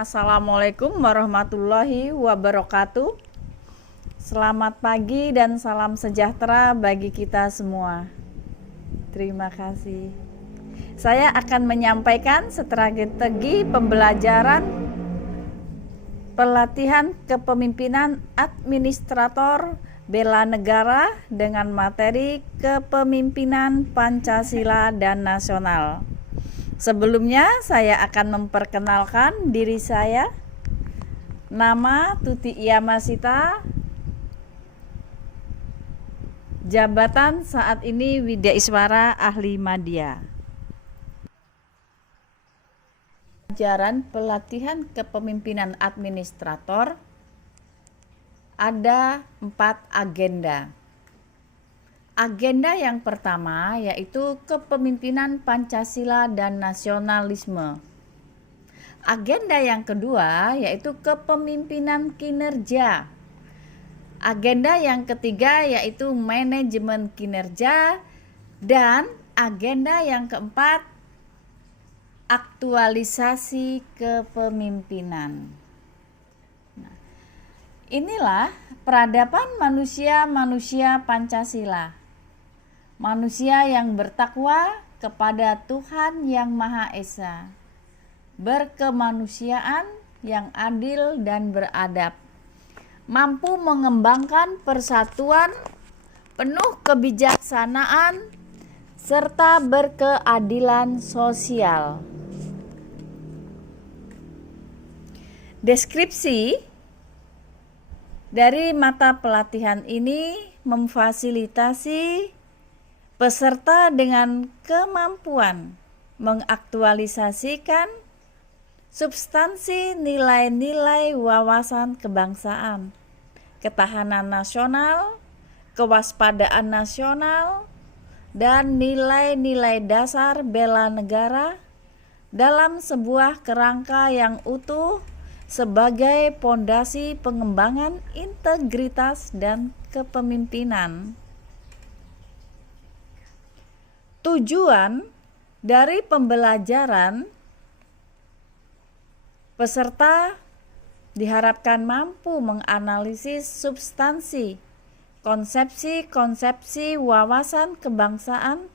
Assalamualaikum warahmatullahi wabarakatuh. Selamat pagi dan salam sejahtera bagi kita semua. Terima kasih. Saya akan menyampaikan strategi pembelajaran pelatihan kepemimpinan administrator bela negara dengan materi kepemimpinan Pancasila dan nasional. Sebelumnya saya akan memperkenalkan diri saya. Nama Tuti Yamasita. Jabatan saat ini Widya Iswara Ahli Madya. Pelajaran pelatihan kepemimpinan administrator ada 4 agenda. Agenda yang pertama yaitu kepemimpinan Pancasila dan nasionalisme. Agenda yang kedua yaitu kepemimpinan kinerja. Agenda yang ketiga yaitu manajemen kinerja. Dan agenda yang keempat aktualisasi kepemimpinan. Nah, inilah peradaban manusia Pancasila. Manusia yang bertakwa kepada Tuhan Yang Maha Esa, berkemanusiaan yang adil dan beradab, mampu mengembangkan persatuan, penuh kebijaksanaan, serta berkeadilan sosial. Deskripsi dari mata pelatihan ini memfasilitasi peserta dengan kemampuan mengaktualisasikan substansi nilai-nilai wawasan kebangsaan, ketahanan nasional, kewaspadaan nasional, dan nilai-nilai dasar bela negara dalam sebuah kerangka yang utuh sebagai pondasi pengembangan integritas dan kepemimpinan. Tujuan dari pembelajaran peserta diharapkan mampu menganalisis substansi konsepsi-konsepsi wawasan kebangsaan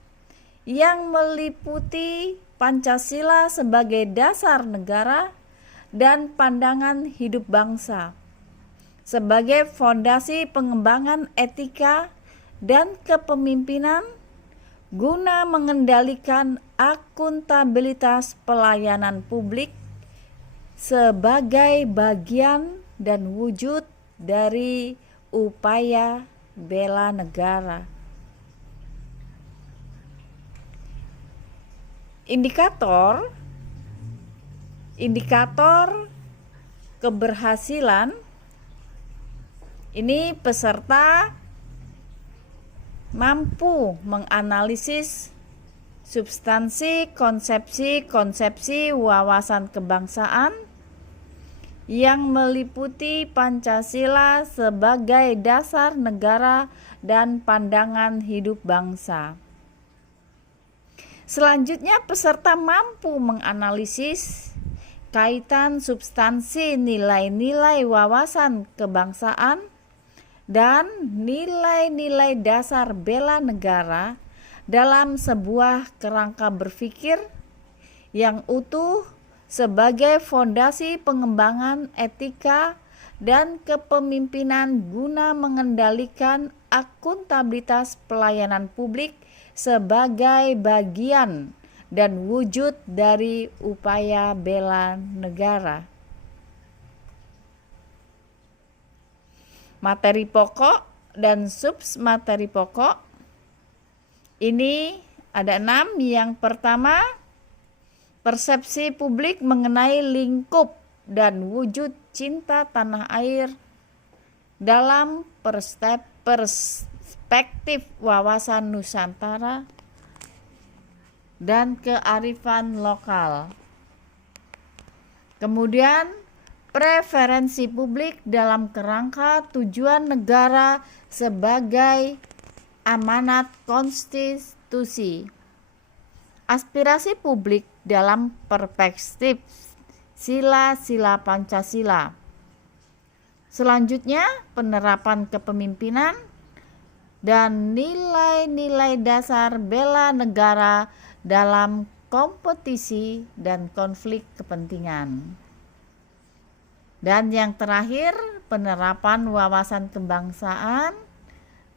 yang meliputi Pancasila sebagai dasar negara dan pandangan hidup bangsa sebagai fondasi pengembangan etika dan kepemimpinan guna mengendalikan akuntabilitas pelayanan publik sebagai bagian dan wujud dari upaya bela negara. Indikator keberhasilan ini peserta mampu menganalisis substansi konsepsi wawasan kebangsaan yang meliputi Pancasila sebagai dasar negara dan pandangan hidup bangsa. Selanjutnya peserta mampu menganalisis kaitan substansi nilai-nilai wawasan kebangsaan dan nilai-nilai dasar bela negara dalam sebuah kerangka berpikir yang utuh sebagai fondasi pengembangan etika dan kepemimpinan guna mengendalikan akuntabilitas pelayanan publik sebagai bagian dan wujud dari upaya bela negara. Materi pokok dan submateri pokok ini ada 6. Yang pertama, persepsi publik mengenai lingkup dan wujud cinta tanah air dalam perspektif wawasan Nusantara dan kearifan lokal. Kemudian preferensi publik dalam kerangka tujuan negara sebagai amanat konstitusi. Aspirasi publik dalam perspektif sila-sila Pancasila. Selanjutnya, penerapan kepemimpinan dan nilai-nilai dasar bela negara dalam kompetisi dan konflik kepentingan. Dan yang terakhir, penerapan wawasan kebangsaan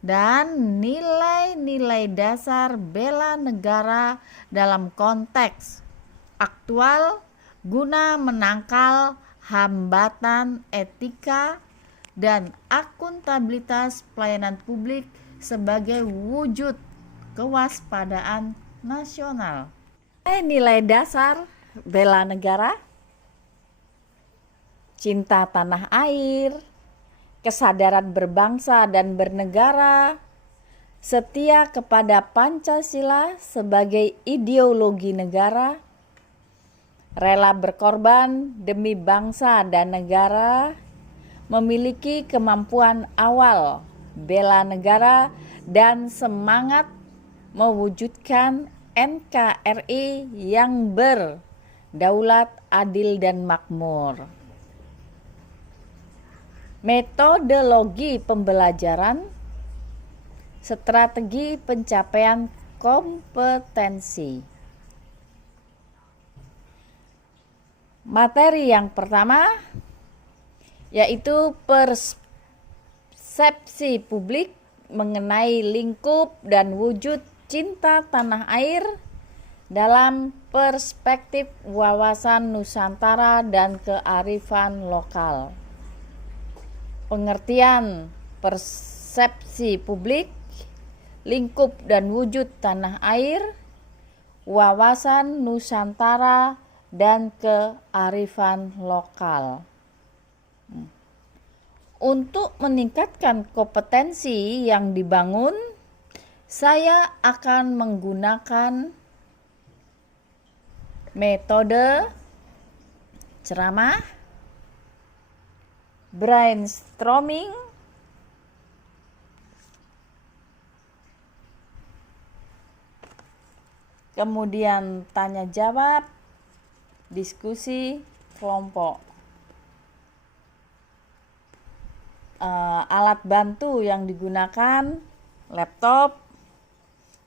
dan nilai-nilai dasar bela negara dalam konteks aktual guna menangkal hambatan etika dan akuntabilitas pelayanan publik sebagai wujud kewaspadaan nasional. Nilai dasar bela negara, cinta tanah air, kesadaran berbangsa dan bernegara, setia kepada Pancasila sebagai ideologi negara, rela berkorban demi bangsa dan negara, memiliki kemampuan awal bela negara dan semangat mewujudkan NKRI yang berdaulat, adil, dan makmur. Metodologi pembelajaran, strategi pencapaian kompetensi. Materi yang pertama yaitu persepsi publik mengenai lingkup dan wujud cinta tanah air dalam perspektif wawasan Nusantara dan kearifan lokal. Pengertian persepsi publik, lingkup dan wujud tanah air, wawasan Nusantara dan kearifan lokal. Untuk meningkatkan kompetensi yang dibangun, saya akan menggunakan metode ceramah, brainstorming, kemudian tanya jawab, diskusi kelompok. Alat bantu yang digunakan laptop,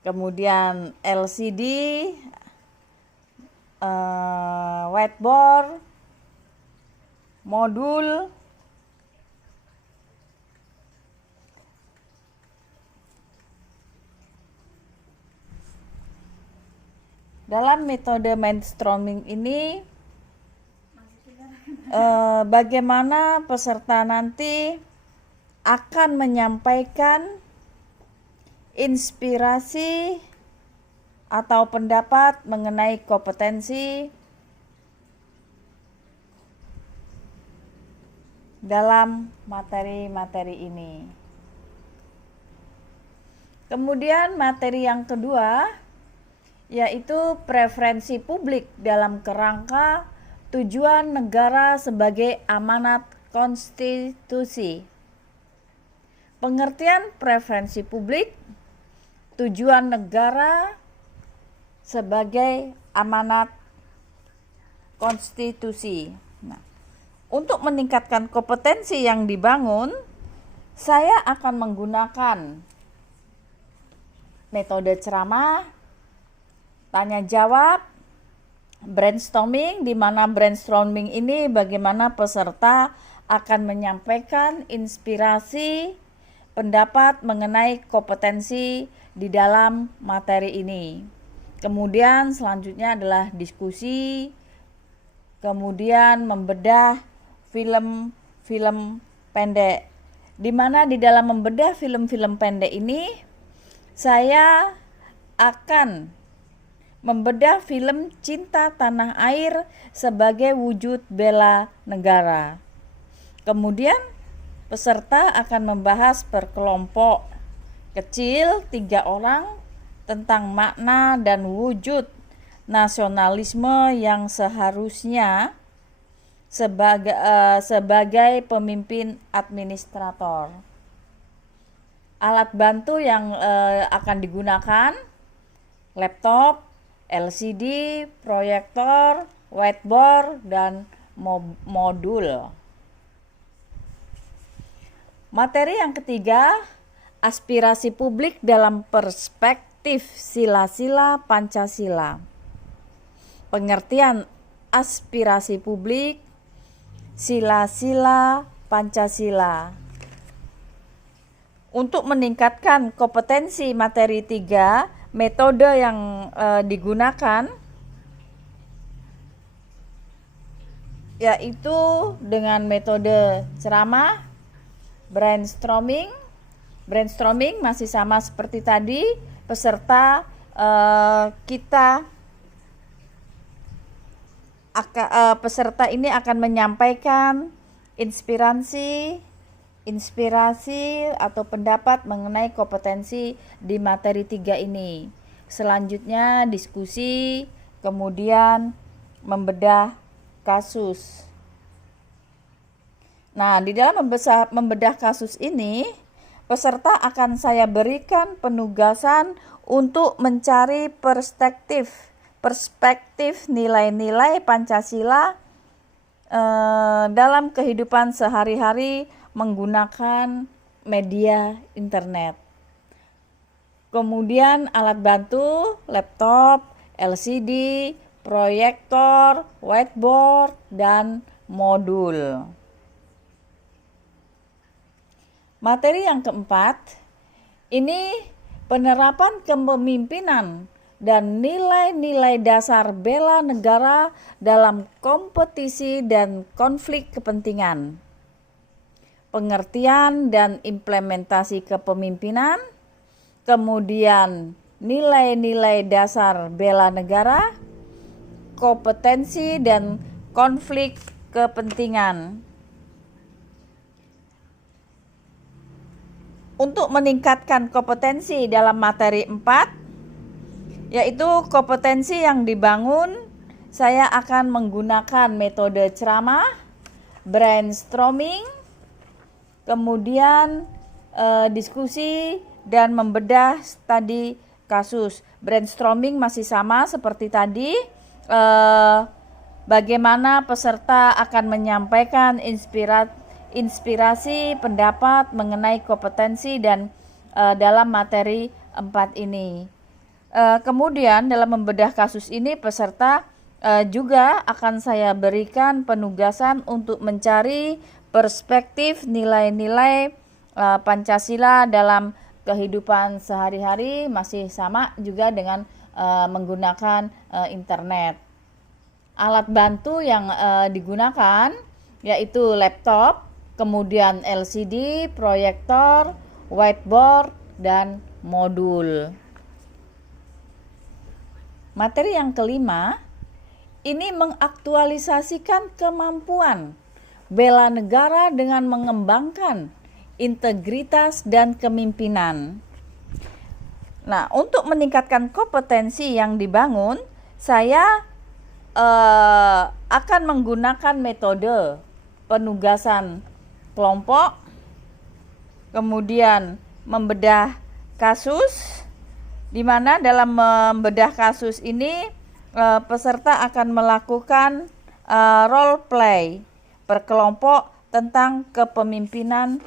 kemudian LCD, whiteboard, modul, dalam metode brainstorming ini bagaimana peserta nanti akan menyampaikan inspirasi atau pendapat mengenai kompetensi dalam materi-materi ini. Kemudian materi yang kedua yaitu preferensi publik dalam kerangka tujuan negara sebagai amanat konstitusi. Pengertian preferensi publik, tujuan negara sebagai amanat konstitusi. Nah, untuk meningkatkan kompetensi yang dibangun, saya akan menggunakan metode ceramah, tanya jawab, brainstorming, di mana brainstorming ini bagaimana peserta akan menyampaikan inspirasi, pendapat mengenai kompetensi di dalam materi ini. Kemudian selanjutnya adalah diskusi, kemudian membedah film-film pendek. Di mana di dalam membedah film-film pendek ini, saya akan membedah film Cinta Tanah Air sebagai wujud bela negara. Kemudian peserta akan membahas per kelompok kecil 3 orang tentang makna dan wujud nasionalisme yang seharusnya sebagai pemimpin administrator. Alat bantu yang akan digunakan laptop, LCD, proyektor, whiteboard, dan modul. Materi yang ketiga, aspirasi publik dalam perspektif sila-sila Pancasila. Pengertian aspirasi publik, sila-sila Pancasila. Untuk meningkatkan kompetensi materi 3, metode yang digunakan yaitu dengan metode ceramah, brainstorming masih sama seperti tadi. Peserta peserta ini akan menyampaikan inspirasi atau pendapat mengenai kompetensi di materi 3 ini. Selanjutnya diskusi, kemudian membedah kasus. Nah, di dalam membedah kasus ini, peserta akan saya berikan penugasan untuk mencari perspektif nilai-nilai Pancasila dalam kehidupan sehari-hari menggunakan media internet. Kemudian alat bantu, laptop, LCD, proyektor, whiteboard, dan modul. Materi yang keempat, ini penerapan kepemimpinan dan nilai-nilai dasar bela negara dalam kompetisi dan konflik kepentingan. Pengertian dan implementasi kepemimpinan, kemudian nilai-nilai dasar bela negara, kompetensi dan konflik kepentingan. Untuk meningkatkan kompetensi dalam materi 4, yaitu kompetensi yang dibangun, saya akan menggunakan metode ceramah, brainstorming, kemudian diskusi dan membedah studi kasus. Brainstorming masih sama seperti tadi. Bagaimana peserta akan menyampaikan inspirasi pendapat mengenai kompetensi dan dalam materi 4 ini. Kemudian dalam membedah kasus ini, peserta juga akan saya berikan penugasan untuk mencari perspektif nilai-nilai Pancasila dalam kehidupan sehari-hari, masih sama juga dengan menggunakan internet. Alat bantu yang digunakan yaitu laptop, kemudian LCD, proyektor, whiteboard, dan modul. Materi yang kelima, ini mengaktualisasikan kemampuan bela negara dengan mengembangkan integritas dan kepemimpinan. Nah, untuk meningkatkan kompetensi yang dibangun, saya akan menggunakan metode penugasan kelompok, kemudian membedah kasus, di mana dalam membedah kasus ini peserta akan melakukan role play per kelompok tentang kepemimpinan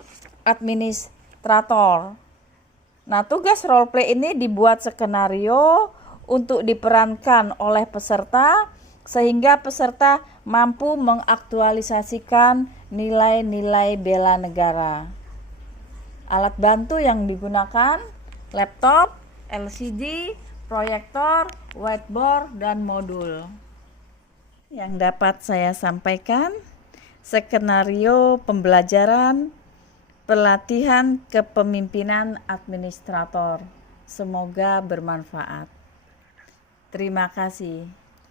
administrator. Nah, tugas role play ini dibuat skenario untuk diperankan oleh peserta sehingga peserta mampu mengaktualisasikan nilai-nilai bela negara. Alat bantu yang digunakan laptop, LCD, proyektor, whiteboard, dan modul. Yang dapat saya sampaikan, skenario pembelajaran pelatihan kepemimpinan administrator. Semoga bermanfaat. Terima kasih.